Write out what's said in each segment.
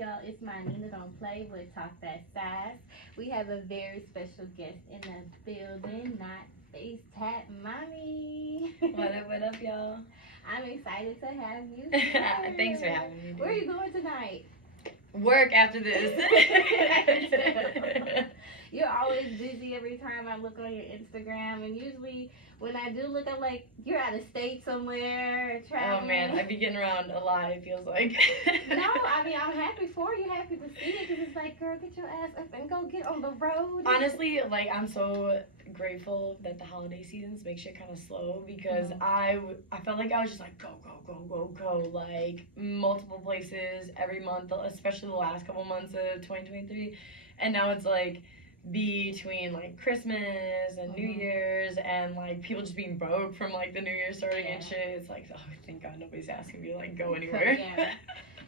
Y'all, it's my Nina Don't Play with Talk That Sass. We have a very special guest in the building, not Face Tap Mommy. What up, y'all? I'm excited to have you here. Thanks for having me. Where are you going tonight? Work after this. You're always busy every time I look on your Instagram, and usually when I do look, I'm like, you're out of state somewhere, traveling. Oh man, I be getting around a lot, it feels like. No, I mean, I'm happy for you, happy to see it, because it's like, girl, get your ass up and go get on the road. Honestly, like, I'm so grateful that the holiday seasons make shit kind of slow, because I felt like I was just like, go, like, multiple places every month, especially the last couple months of 2023, and now it's like, between like Christmas and New Year's and like people just being broke from like the New Year starting and shit, it's like, oh, thank God nobody's asking me to like go anywhere.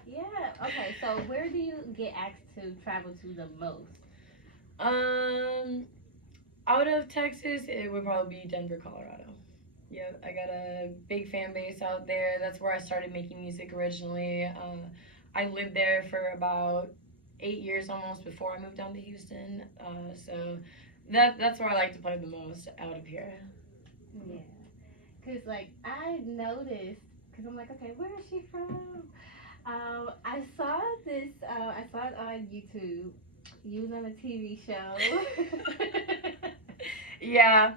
Yeah. Okay, so where do you get asked to travel to the most? Out of Texas, it would probably be Denver, Colorado. Yeah, I got a big fan base out there. That's where I started making music originally. I lived there for about 8 years almost before I moved down to Houston, so that's where I like to play the most out of here. Yeah, cause like I noticed, cause I'm like, okay, where is she from? I saw this. I saw it on YouTube. You was on a TV show. Yeah,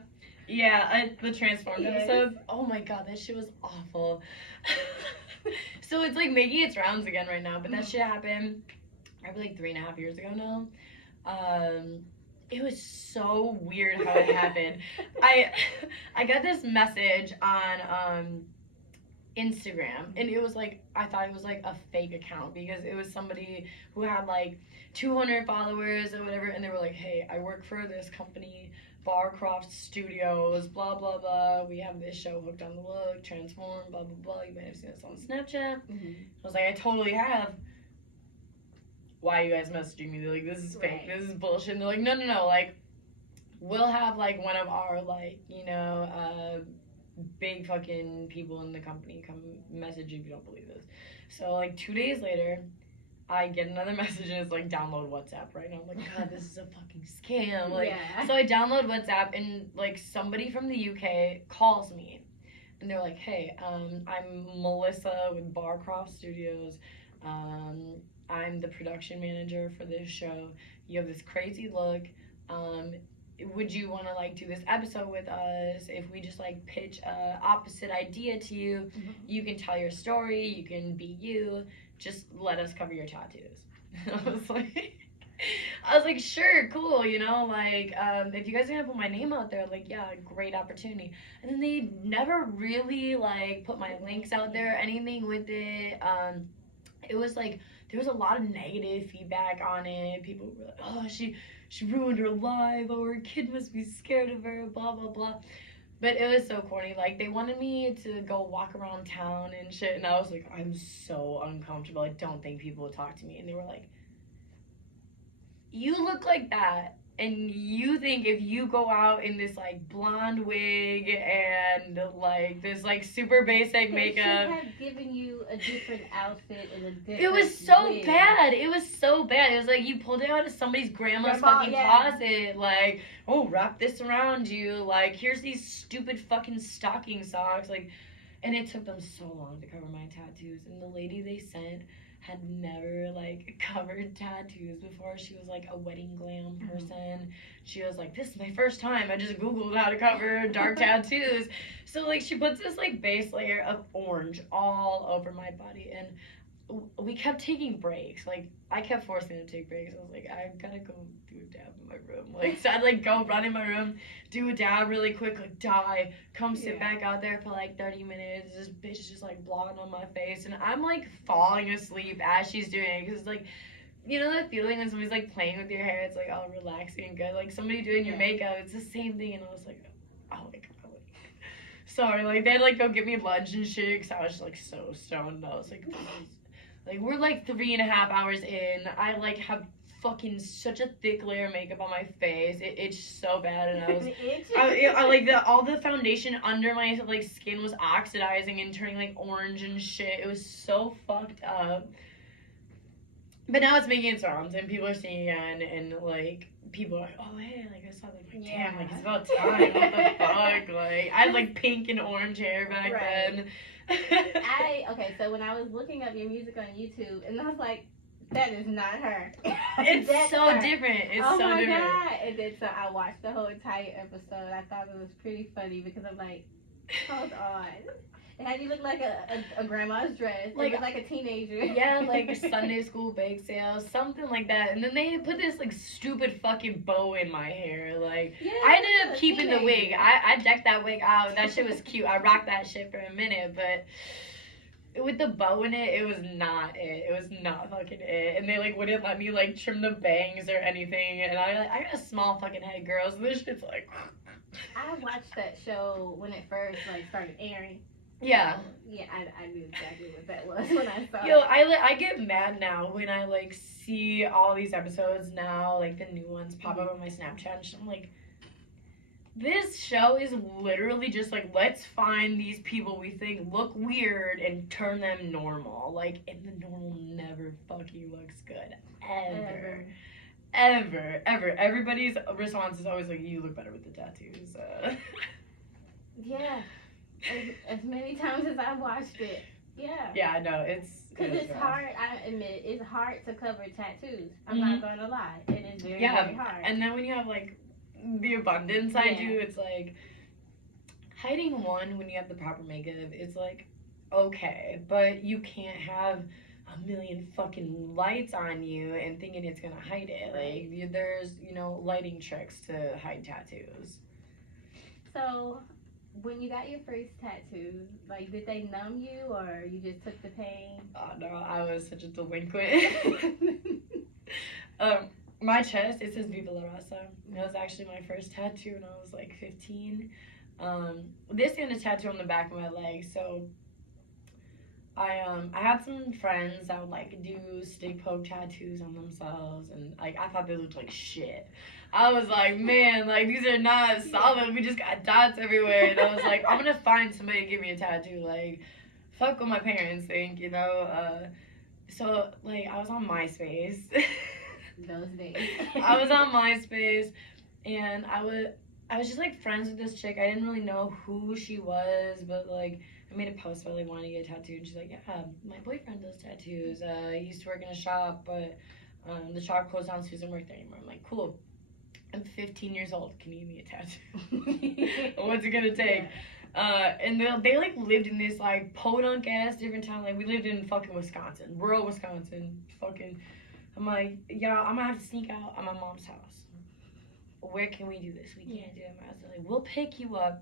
the Transformed episode. Oh my God, that shit was awful. So it's like making its rounds again right now, but that shit happened probably like 3.5 years ago now. It was so weird how it happened. I got this message on Instagram, and it was like, I thought it was like a fake account because it was somebody who had like 200 followers or whatever, and they were like, hey, I work for this company, Barcroft Studios, blah blah blah, we have this show, Hooked on the Look, Transform, blah blah blah, you might have seen this on Snapchat. I was like, I totally have. Why are you guys messaging me? They're like, this is fake, this is bullshit. And they're like, no, like, we'll have, like, one of our, like, you know, big fucking people in the company come message you if you don't believe this. So, like, 2 days later, I get another message, and it's like, download WhatsApp, right? And I'm like, God, this is a fucking scam. Like, so I download WhatsApp, and, like, somebody from the UK calls me. And they're like, hey, I'm Melissa with Barcroft Studios. I'm the production manager for this show. You have this crazy look. Would you want to like do this episode with us? If we just like pitch a opposite idea to you, you can tell your story, you can be you, just let us cover your tattoos. I was like, sure, cool, you know, like, if you guys are gonna put my name out there, like, yeah, great opportunity. And then they never really like put my links out there, anything with it. It was like, there was a lot of negative feedback on it. People were like, oh, she ruined her life, or her kid must be scared of her, blah, blah, blah. But it was so corny. Like, they wanted me to go walk around town and shit, and I was like, I'm so uncomfortable. I don't think people would talk to me. And they were like, you look like that, and you think if you go out in this like blonde wig and like this like super basic makeup, should have given you a different outfit and a different it was so wig. bad. It was so bad. It was like you pulled it out of somebody's grandma's fucking closet. Like, oh, wrap this around you. Like, here's these stupid fucking stocking socks. Like, and it took them so long to cover my tattoos. And the lady they sent had never like covered tattoos before. She was like a wedding glam person. She was like, this is my first time. I just Googled how to cover dark tattoos. So like she puts this like base layer of orange all over my body, and we kept taking breaks. Like, I kept forcing them to take breaks. I was like, I gotta go do a dab in my room. Like, so I'd like go run in my room, do a dab really quick, like die, come sit back out there for like 30 minutes. This bitch is just like blotting on my face, and I'm like falling asleep as she's doing it, because like, you know that feeling when somebody's like playing with your hair, it's like all relaxing and good. Like somebody doing your makeup, it's the same thing. And I was like, oh my God. Sorry, like they had like go get me lunch and shit, because I was just like so stoned. I was like, like, we're like 3.5 hours in. I like have fucking such a thick layer of makeup on my face. It itched so bad, and I was, I like all the foundation under my like skin was oxidizing and turning like orange and shit. It was so fucked up. But now it's making its rounds, and people are seeing it again, and like people are like, oh hey, like I saw that, like damn, like it's about time. What the fuck? Like I had like pink and orange hair back then. So when I was looking up your music on YouTube, and I was like, that is not her. It's so her. different. It's oh so my different. God. And then so I watched the whole entire episode. I thought it was pretty funny because I'm like, hold on. It had you look like a grandma's dress. Like, it was like a teenager. Yeah, like a Sunday school bake sale, something like that. And then they put this like stupid fucking bow in my hair. Like I ended up keeping the wig. I decked that wig out. That shit was cute. I rocked that shit for a minute, but with the bow in it, it was not it. It was not fucking it. And they like wouldn't let me like trim the bangs or anything. And I got a small fucking head, girl. So this shit's like. I watched that show when it first like started airing. Yeah. Yeah, I knew exactly what that was when I saw Yo, it. I get mad now when I like see all these episodes now, like the new ones pop up on my Snapchat, and I'm like, this show is literally just like, let's find these people we think look weird and turn them normal. Like, and the normal never fucking looks good. Ever. Everybody's response is always like, you look better with the tattoos. Yeah. As many times as I've watched it. Yeah. Yeah, I know. Because it's hard, I admit, it's hard to cover tattoos. I'm not going to lie. It is very, very hard. And then when you have, like, the abundance I do, it's like, hiding one when you have the proper makeup, it's like, okay. But you can't have a million fucking lights on you and thinking it's going to hide it. Like, there's, lighting tricks to hide tattoos. So, when you got your first tattoo, like, did they numb you or you just took the pain? Oh, no, I was such a delinquent. My chest, it says Viva La Raza. That was actually my first tattoo when I was, like, 15. This and a tattoo on the back of my leg, so I had some friends that would, like, do stick poke tattoos on themselves, and, like, I thought they looked like shit. I was like, man, like, these are not solid. We just got dots everywhere. And I was like, I'm going to find somebody to give me a tattoo. Like, fuck what my parents think, So, like, I was on MySpace. Those days. I was on MySpace, and I was just, like, friends with this chick. I didn't really know who she was, but, like, I made a post about, like, wanting to get a tattoo. And she's like, yeah, my boyfriend does tattoos. He used to work in a shop, but the shop closed down, so he doesn't work there anymore. I'm like, cool. I'm 15 years old. Can you give me a tattoo? What's it gonna take? Yeah. And they like lived in this like podunk ass different town. Like we lived in fucking Wisconsin, rural Wisconsin. Fucking, I'm like, y'all, I'm gonna have to sneak out at my mom's house. Where can we do this? We can't do it. I was like, we'll pick you up.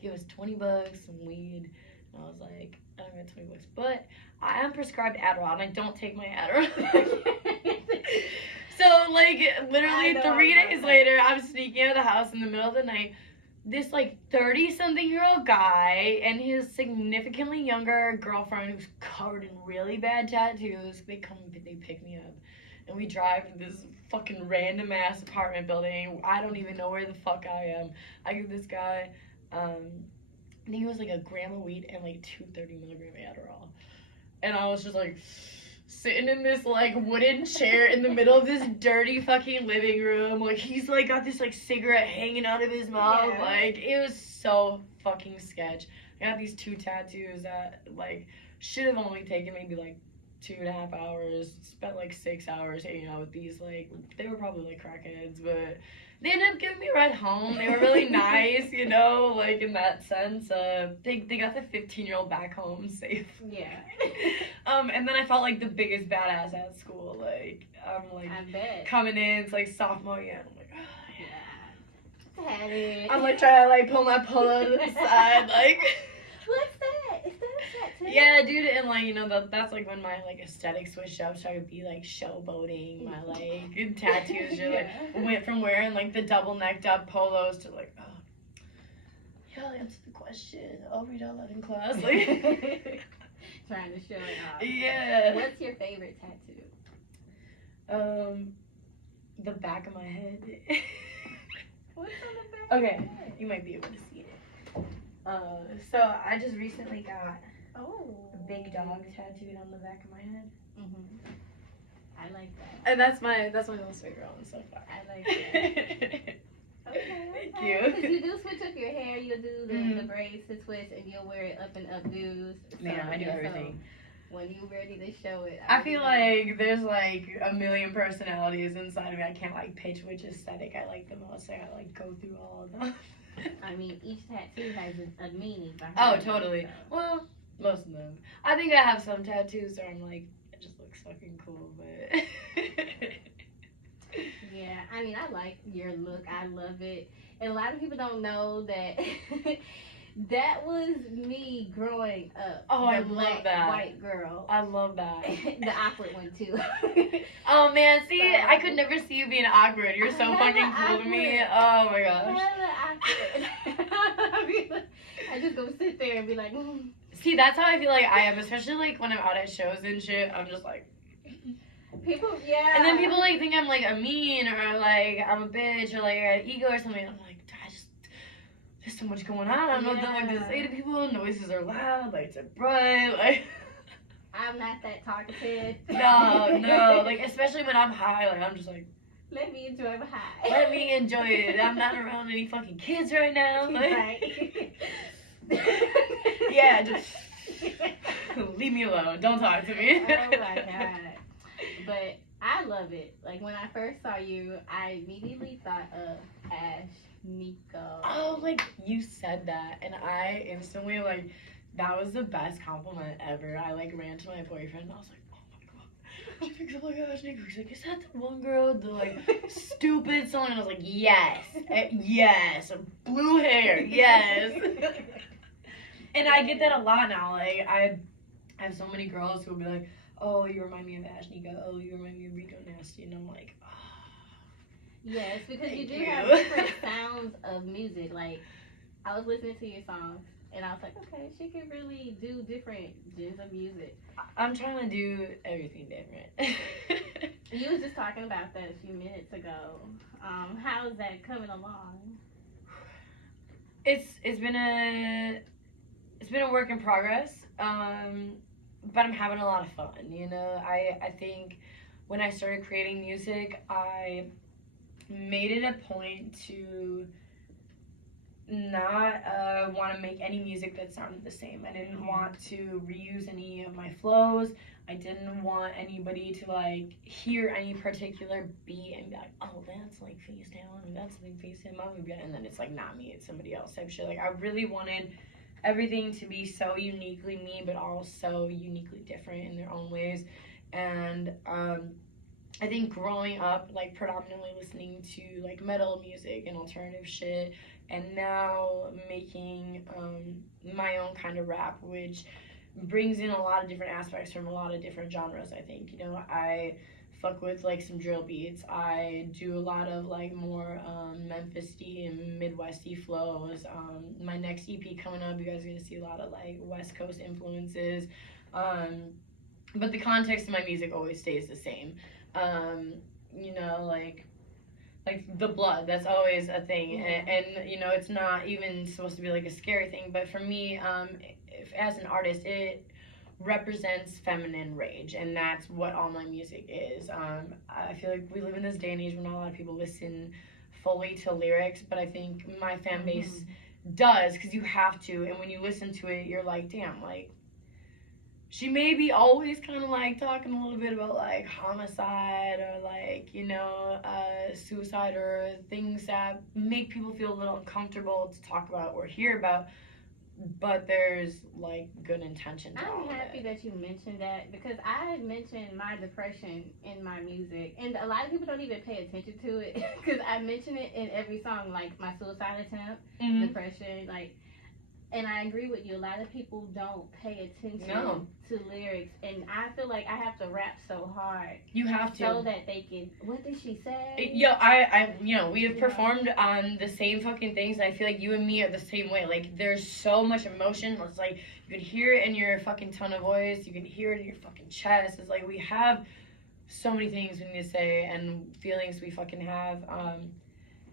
Give us $20, some weed. And I was like, I don't got $20, but I am prescribed Adderall, and I don't take my Adderall. So, like, literally 3 days later, I'm sneaking out of the house in the middle of the night. This, like, 30-something-year-old guy and his significantly younger girlfriend who's covered in really bad tattoos, they come and they pick me up. And we drive to this fucking random-ass apartment building. I don't even know where the fuck I am. I give this guy, I think it was, like, a gram of weed and, like, 230-milligram Adderall. And I was just, like, sitting in this, like, wooden chair in the middle of this dirty fucking living room. Like, he's, like, got this, like, cigarette hanging out of his mouth. Yeah. Like, it was so fucking sketch. I got these 2 tattoos that, like, should have only taken maybe, like, 2.5 hours. Spent, like, 6 hours hanging out with these, like, they were probably, like, crackheads, but they ended up giving me a ride home. They were really nice, like, in that sense. They got the 15-year-old back home safe. Yeah. And then I felt like the biggest badass at school. Like, I'm, like, I bet. coming in, it's, like, sophomore year, and I'm like, oh, yeah. Had it. I'm, like, trying to, like, pull my pillow to the side, like. What's that? Is that a tattoo? Yeah, dude, and, like, that's, like, when my, like, aesthetic switched up, so I could be, like, showboating my, like, tattoos. Or, like, went from wearing, like, the double-necked up polos to, like, oh, yeah, I'll answer the question. I'll read out loud in class. Like, trying to show it off. Yeah. What's your favorite tattoo? The back of my head. What's on the back of your head? You might be able to see it. So I just recently got a big dog tattooed on the back of my head. I like that. And that's my most favorite one so far. I like that. Okay. Thank you. Because you do switch up your hair, you'll do the braids, the twist, and you'll wear it up and updos. Man, I do everything. So when you're ready to show it, I feel like there's like a million personalities inside of me. I can't like pitch which aesthetic I like the most. So I gotta like go through all of them. I mean, each tattoo has a meaning behind Oh, it. totally. So. Well, most of them. I think I have some tattoos where I'm like, it just looks fucking cool, but. Yeah, I mean, I like your look. I love it. And a lot of people don't know that that was me growing up. Oh, I love that. White girl. I love that. The awkward one, too. Oh, man, see, So, I could never see you being awkward. You're so fucking cool to me. Oh, my gosh. I just go sit there and be like, See, that's how I feel like I am, especially like when I'm out at shows and shit. I'm just like. People, yeah. And then people like think I'm like a mean or like I'm a bitch or like I have ego or something. I'm like, there's so much going on. I don't know what like to say to people. Noises are loud, lights are bright. Like I'm not that talkative. No, like especially when I'm high, like I'm just like. Let me enjoy my high. Let me enjoy it. I'm not around any fucking kids right now. Like, Right. Yeah, just leave me alone. Don't talk to me. Oh my god. But I love it. Like when I first saw you, I immediately thought of Ash Nico. Oh, like you said that, and I instantly like that was the best compliment ever. I like ran to my boyfriend and I was like, oh my god, she thinks I'm like Ash Nico. He's like, is that the one girl, the like stupid song? And I was like, yes, yes, blue hair, yes. And I get that a lot now. Like I have so many girls who will be like, oh, you remind me of Ash Nico. Oh, you remind me of Rico Nasty. And I'm like, oh. Yes, because you do Thank have you. different sounds of music. Like, I was listening to your songs, and I was like, okay, she can really do different genres of music. I'm trying to do everything different. You was just talking about that a few minutes ago. How's that coming along? It's been a work in progress. But I'm having a lot of fun, you know. I think when I started creating music, I made it a point to not want to make any music that sounded the same. I didn't want to reuse any of my flows. I didn't want anybody to like hear any particular beat and be like, oh, that's like face down and that's like face down, and then it's like not me, it's somebody else type shit. Like I really wanted everything to be so uniquely me, but also uniquely different in their own ways. And I think growing up, like predominantly listening to like metal music and alternative shit, and now making my own kind of rap, which brings in a lot of different aspects from a lot of different genres. I think, you know, I fuck with like some drill beats. I do a lot of like more Memphis-y and Midwesty flows. My next EP coming up, you guys are gonna see a lot of like West Coast influences. But the context of my music always stays the same. You know, like the blood, that's always a thing. And you know, it's not even supposed to be like a scary thing, but for me, if as an artist, it represents feminine rage, and that's what all my music is. I feel like we live in this day and age where not a lot of people listen fully to lyrics, but I think my fan base does, because you have to, and when you listen to it, you're like, damn, like she may be always kind of like talking a little bit about like homicide or like, you know, suicide or things that make people feel a little uncomfortable to talk about or hear about, but there's like good intention to all I'm happy of it. that you mentioned that, because I mentioned my depression in my music, and a lot of people don't even pay attention to it because I mention it in every song, like my suicide attempt, depression, like. And I agree with you. A lot of people don't pay attention to lyrics, and I feel like I have to rap so hard. You have to, so that they can. What did she say? I you know, we have performed on the same fucking things, and I feel like you and me are the same way. Like there's so much emotion. It's like you can hear it in your fucking tone of voice. You can hear it in your fucking chest. It's like we have so many things we need to say and feelings we fucking have.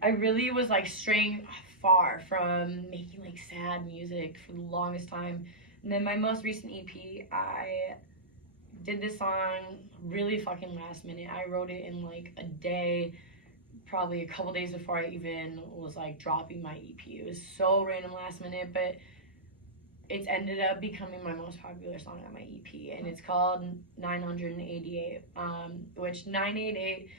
I really was like straying far from making like sad music for the longest time, and then my most recent EP, I did this song really fucking last minute. I wrote it in like a day, probably a couple days before I even was like dropping my EP. It was so random last minute, but it's ended up becoming my most popular song on my EP, and it's called 988, which 988,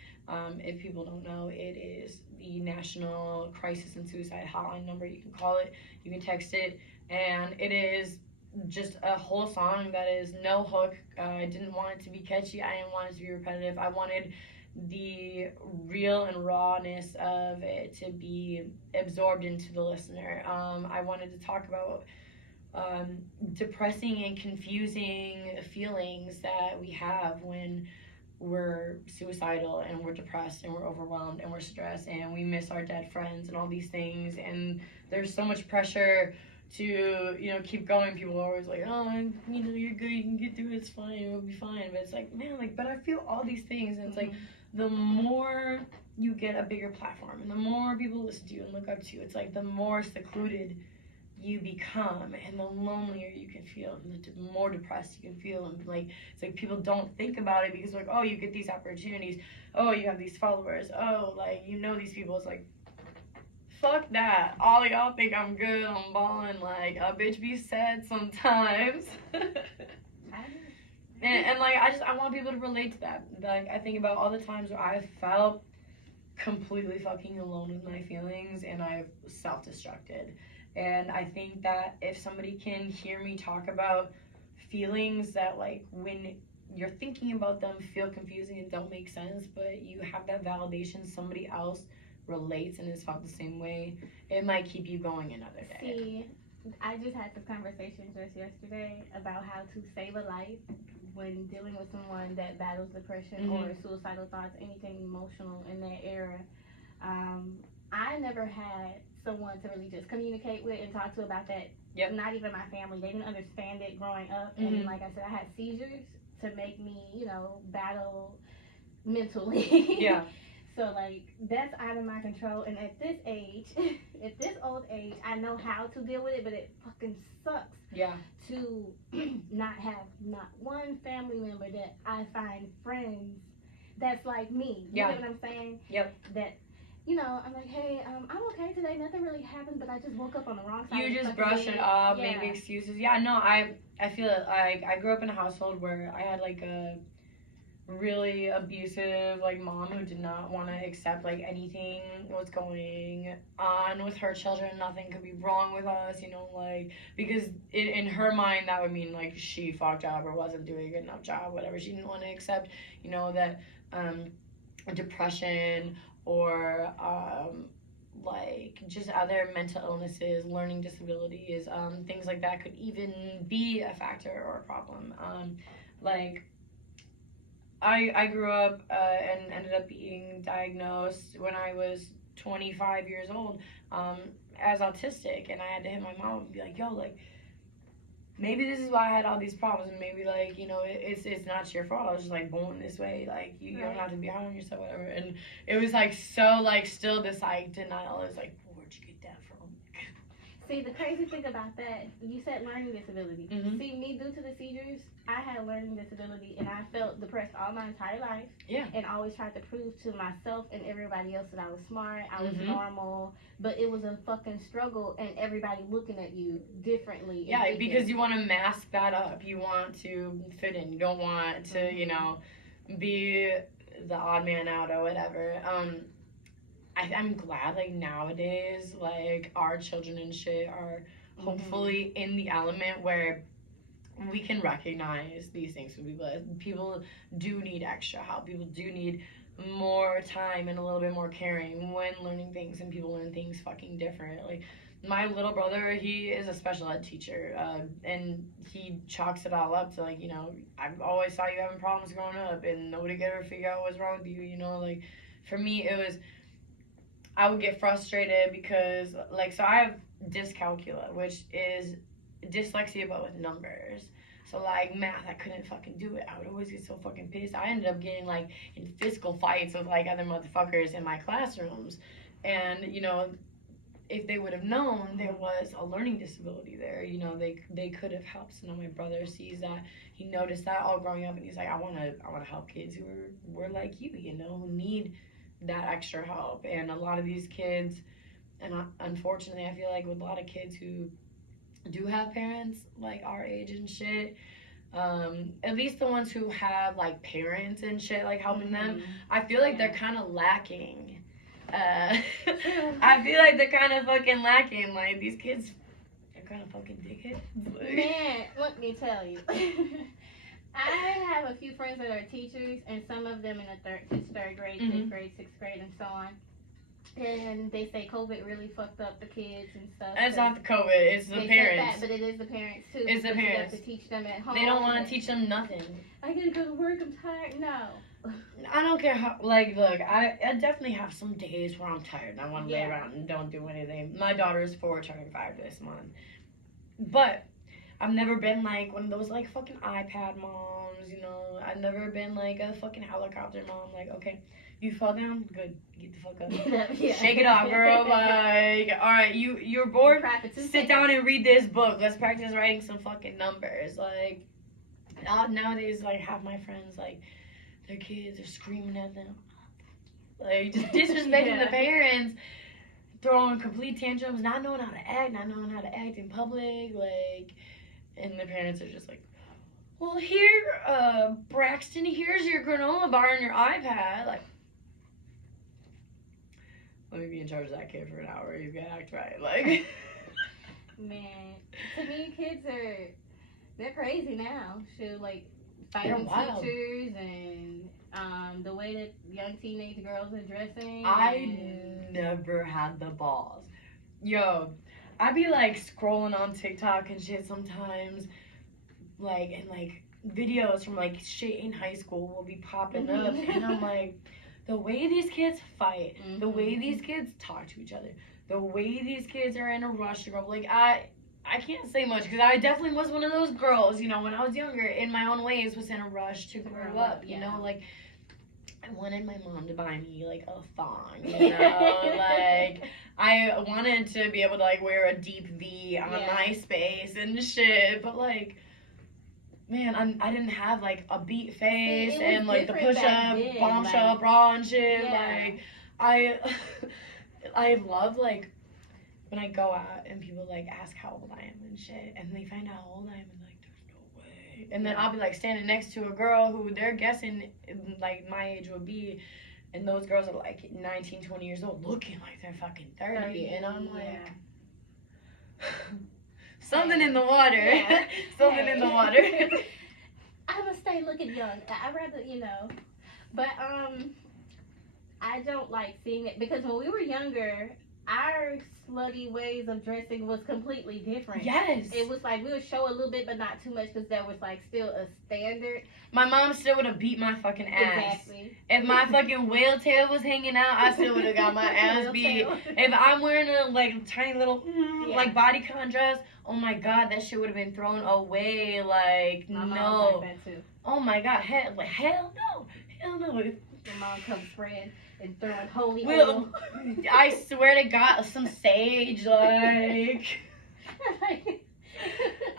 if people don't know, it is the National Crisis and Suicide Hotline number. You can call it, you can text it, and it is just a whole song that is no hook. I didn't want it to be catchy. I didn't want it to be repetitive. I wanted the real and rawness of it to be absorbed into the listener. I wanted to talk about depressing and confusing feelings that we have when we're suicidal and we're depressed and we're overwhelmed and we're stressed and we miss our dead friends and all these things, and there's so much pressure to, you know, keep going. People are always like, oh, you know, you're good, you can get through it, it's fine, it'll be fine. But it's like, man, like, but I feel all these things, and it's like the more you get a bigger platform and the more people listen to you and look up to you, it's like the more secluded you become and the lonelier you can feel and the more depressed you can feel. And like, it's like people don't think about it because like, oh, you get these opportunities, oh, you have these followers, oh, like, you know, these people. It's like, fuck that. All y'all think I'm good, I'm balling. Like, a bitch be sad sometimes. and like, I want people to relate to that. Like, I think about all the times where I felt completely fucking alone with my feelings and I've self-destructed. And I think that if somebody can hear me talk about feelings that, like, when you're thinking about them, feel confusing and don't make sense, but you have that validation, somebody else relates and has felt the same way, it might keep you going another day. See, I just had some conversations just yesterday about how to save a life when dealing with someone that battles depression or suicidal thoughts, anything emotional in that era. I never had someone to really just communicate with and talk to about that. Yep. Not even my family. They didn't understand it growing up. And like I said, I had seizures to make me, you know, battle mentally. Yeah. So, like, that's out of my control. And at this age, at this old age, I know how to deal with it, but it fucking sucks. Yeah. To not have not one family member that I find friends that's like me. You know what I'm saying? Yep. That, you know, I'm like, hey, I'm okay today. Nothing really happened, but I just woke up on the wrong side. You just brush it off, make excuses. Yeah, no, I feel it. I grew up in a household where I had like a really abusive like mom who did not want to accept like anything was going on with her children. Nothing could be wrong with us, you know, like, because in her mind that would mean like she fucked up or wasn't doing a good enough job, whatever. She didn't want to accept, you know, that depression or like just other mental illnesses, learning disabilities, things like that could even be a factor or a problem. Like, I grew up and ended up being diagnosed when I was 25 years old as autistic, and I had to hit my mom and be like, yo, like, maybe this is why I had all these problems, and maybe, like, you know, it's not your fault. I was just, like, born this way. Like, you don't have to be hard on yourself, whatever. And it was, like, so, like, still this, like, denial. It was, like, where'd you get that from? See, the crazy thing about that, you said learning disability. See, me, due to the seizures, I had a learning disability, and I felt depressed all my entire life. Yeah. And always tried to prove to myself and everybody else that I was smart, I was normal, but it was a fucking struggle, and everybody looking at you differently. Yeah, because you want to mask that up. You want to fit in. You don't want to, you know, be the odd man out or whatever. I'm glad, like, nowadays, like, our children and shit are hopefully in the element where we can recognize these things from people. People do need extra help. People do need more time and a little bit more caring when learning things, and people learn things fucking different. Like, my little brother, he is a special ed teacher, and he chalks it all up to, like, you know, I always saw you having problems growing up, and nobody could ever figure out what's wrong with you, you know? Like, for me, it was, I would get frustrated because, like, so I have dyscalculia, which is dyslexia but with numbers. So, like, math, I couldn't fucking do it. I would always get so fucking pissed. I ended up getting, like, in physical fights with, like, other motherfuckers in my classrooms. And, you know, if they would have known there was a learning disability there, you know, they could have helped. So now my brother sees that. He noticed that all growing up, and he's like, I wanna help kids who were like you know, who need that extra help. And a lot of these kids, and unfortunately, I feel like with a lot of kids who do have parents like our age and shit, at least the ones who have like parents and shit like helping them, I feel like they're kind of lacking. I feel like they're kind of fucking lacking. Like, these kids are kind of fucking dickheads. Man, let me tell you. I have a few friends that are teachers, and some of them in the third grade, fifth grade, sixth grade, and so on. And they say COVID really fucked up the kids and stuff. It's not the COVID, it's the parents. That, but it is the parents too. It's the parents. You have to teach them at home. They don't want to teach them nothing. I gotta go to work, I'm tired. No. I don't care how, like, look, I definitely have some days where I'm tired and I want to lay around and don't do anything. My daughter is 4, turning 5 this month. But I've never been like one of those like fucking iPad moms, you know. I've never been like a fucking helicopter mom. Like, okay, you fell down, good, get the fuck up. Shake it off, girl. Like, all right, you're bored. Sit down and read this book. Let's practice writing some fucking numbers. Like, nowadays, like half my friends, like, their kids are screaming at them, like just disrespecting the parents, throwing complete tantrums, not knowing how to act in public, like, and the parents are just like, well, here, Braxton, here's your granola bar and your iPad. Like, let me be in charge of that kid for an hour. He's gonna act right. Like, man, to me, kids they're crazy now. Shoot, like, fighting teachers and the way that young teenage girls are dressing. I never had the balls. Yo, I be like scrolling on TikTok and shit sometimes, like, and like videos from like shit in high school will be popping up, and I'm like, the way these kids fight, the way these kids talk to each other, the way these kids are in a rush to grow up, like, I can't say much because I definitely was one of those girls, you know, when I was younger, in my own ways, was in a rush to grow up, you know, like, I wanted my mom to buy me, like, a thong, you know, like, I wanted to be able to, like, wear a deep V on MySpace and shit, but, like, man, I didn't have, like, a beat face and, like, the push-up, bombshell like, bra and shit, like, I love, like, when I go out and people, like, ask how old I am and shit, and they find out how old I am, and, like, there's no way. And then I'll be, like, standing next to a girl who they're guessing, like, my age would be, and those girls are, like, 19, 20 years old, looking like they're fucking 30, and I'm like, something in the water. Something in the water. I'm gonna stay looking young. I'd rather, you know, but, I don't like seeing it, because when we were younger, our slutty ways of dressing was completely different. Yes. It was like we would show a little bit, but not too much, because there was like still a standard. My mom still would have beat my fucking ass. Exactly. If my fucking whale tail was hanging out, I still would have got my ass beat. If I'm wearing a like tiny little like bodycon dress, oh my god, that shit would have been thrown away. Like, my no. mom like that too. Oh my god, hell no. Your mom comes spraying and throwing holy oil. I swear to God, some sage, like.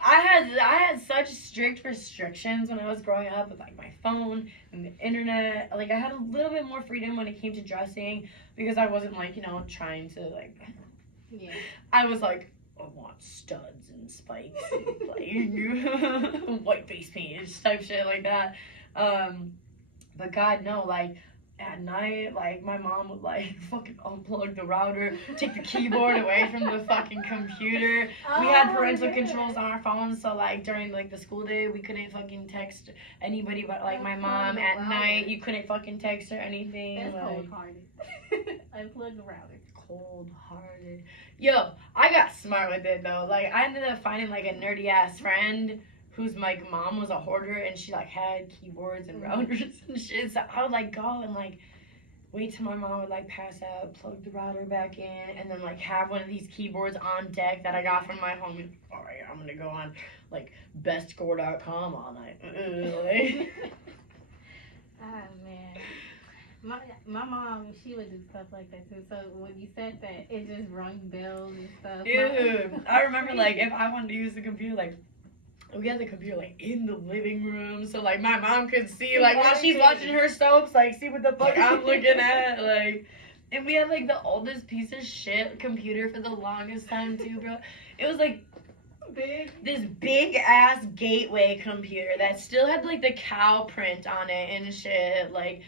I had such strict restrictions when I was growing up with like my phone and the internet. Like, I had a little bit more freedom when it came to dressing because I wasn't like, you know, trying to like. Yeah. I was like, I want studs and spikes and like white face paint type shit like that. But God, no, like, at night, like, my mom would, like, fucking unplug the router, take the keyboard away from the fucking computer. We had parental controls on our phones, so, like, during, like, the school day, we couldn't fucking text anybody but, like, my mom. At night, you couldn't fucking text her anything. That's like, cold-hearted. Unplug the router. Cold-hearted. Yo, I got smart with it, though. Like, I ended up finding, like, a nerdy-ass friend whose like mom was a hoarder, and she like had keyboards and routers and shit. So I would like go and like wait till my mom would like pass out, plug the router back in, and then like have one of these keyboards on deck that I got from my home. And, all right, I'm gonna go on like bestscore.com all night. Oh man. My mom, she would do stuff like that too. So when you said that, it just rung bells and stuff. Dude, I remember like if I wanted to use the computer, like we had the computer like in the living room, so like my mom could see like while she's watching her soaps, like see what the fuck I'm looking at, like. And we had like the oldest piece of shit computer for the longest time too, bro. It was like this big ass gateway computer that still had like the cow print on it and shit. Like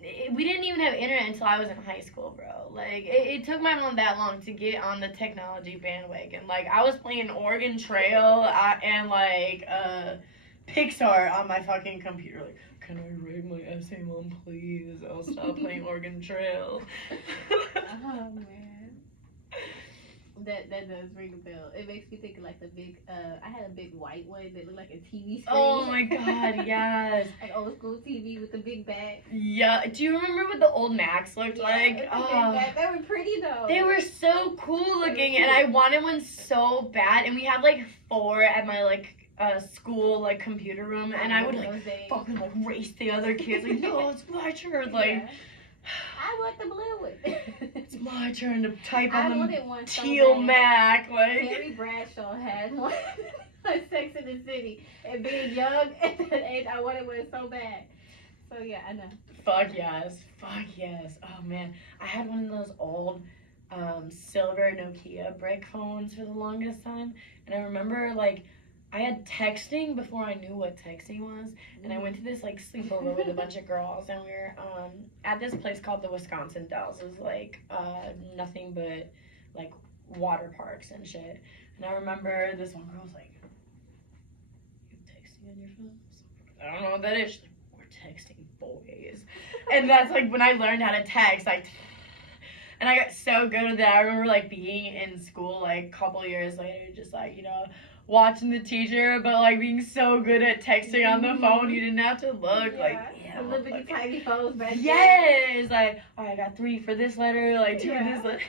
we didn't even have internet until I was in high school, bro. Like it took my mom that long to get on the technology bandwagon. Like I was playing Oregon Trail and like Pixar on my fucking computer. Like, can I rate my essay, mom, please? I'll stop playing Oregon Trail. Oh man, that does ring a bell. It makes me think of like the big. I had a big white one that looked like a TV screen. Oh my god, yes. An old school TV with the big back. Yeah. Do you remember what the old Macs looked like? Oh, they were pretty though. They were so cool looking, and I wanted one so bad. And we had like 4 at my like school like computer room, and I would like fucking like race the other kids like, no, it's my turn. Like, yeah. I want the blue one. it's my turn to type on the so teal Mac. Like Carrie Bradshaw had one on Sex in the City, and being young at that age, I wanted one so bad. So yeah, I know. Fuck yes, fuck yes. Oh man, I had one of those old silver Nokia brick phones for the longest time, and I remember like I had texting before I knew what texting was, and I went to this like sleepover with a bunch of girls, and we were at this place called the Wisconsin Dells. It was like nothing but like water parks and shit. And I remember this one girl was like, "You have texting on your phone?" I don't know what that is. She's like, "We're texting boys," and that's like when I learned how to text, like. And I got so good at that. I remember like being in school like a couple years later, just like, you know, watching the teacher, but like being so good at texting on the phone, you didn't have to look. Yeah. Like, yeah, the little tiny phones back then. yes, like, all right, I got 3 for this letter, like 2 for this letter.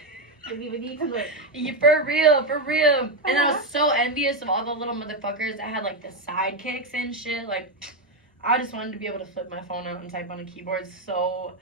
Didn't even need to look. Yeah, for real, for real. And I was so envious of all the little motherfuckers that had like the sidekicks and shit. Like, I just wanted to be able to flip my phone out and type on a keyboard so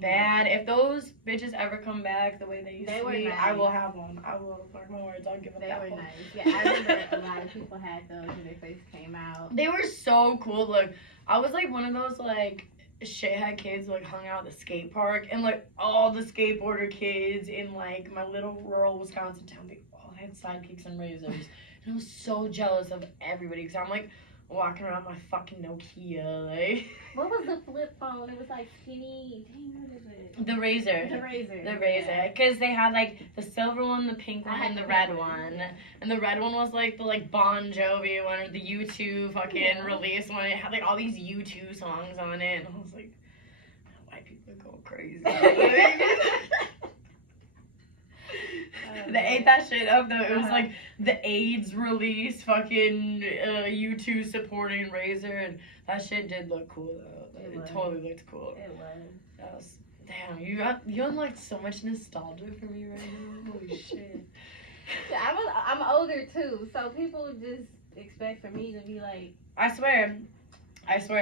bad. If those bitches ever come back the way they used to be, nice. I will have one. I will, mark my words, I'll give them that one. They were nice. Yeah, I remember a lot of people had those when they first came out. They were so cool. Look, I was like one of those like shithead kids who like hung out at the skate park, and like all the skateboarder kids in like my little rural Wisconsin town, they all had sidekicks and razors. And I was so jealous of everybody because I'm like walking around my fucking Nokia, like. What was the flip phone? It was like skinny. Dang, what is it? The Razor. The Razor. The Razor. Because they had like the silver one, the pink one, and the red one. And the red one was like the like Bon Jovi one or the U2 fucking release one. It had like all these U2 songs on it. And I was like, white people are going crazy. They ate that shit up though. It was like the AIDS release, fucking U2 supporting Razor, and that shit did look cool though. It totally looked cool. It was. That was damn. You unlocked so much nostalgia for me right now. Holy shit. I'm older too, so people just expect for me to be like. I swear,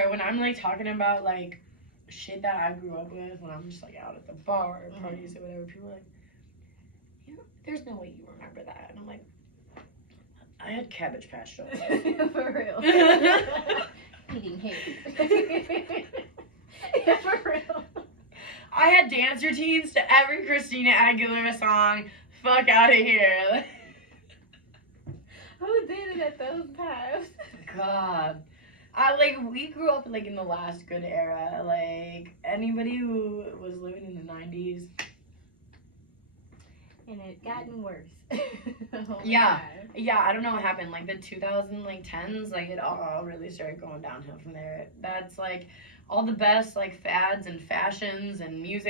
when I'm like talking about like shit that I grew up with, when I'm just like out at the bar or parties or whatever, people are like, there's no way you remember that. And I'm like, I had Cabbage Patch Dolls. For real. Eating hate. Yeah, for real. I had dance routines to every Christina Aguilera song. Fuck out of here. Who did it at those times? God. We grew up like in the last good era. Like anybody who was living in the 90s. And it gotten worse. Yeah, I don't know what happened. Like the 2010s, like it all really started going downhill from there. That's like all the best like fads and fashions and music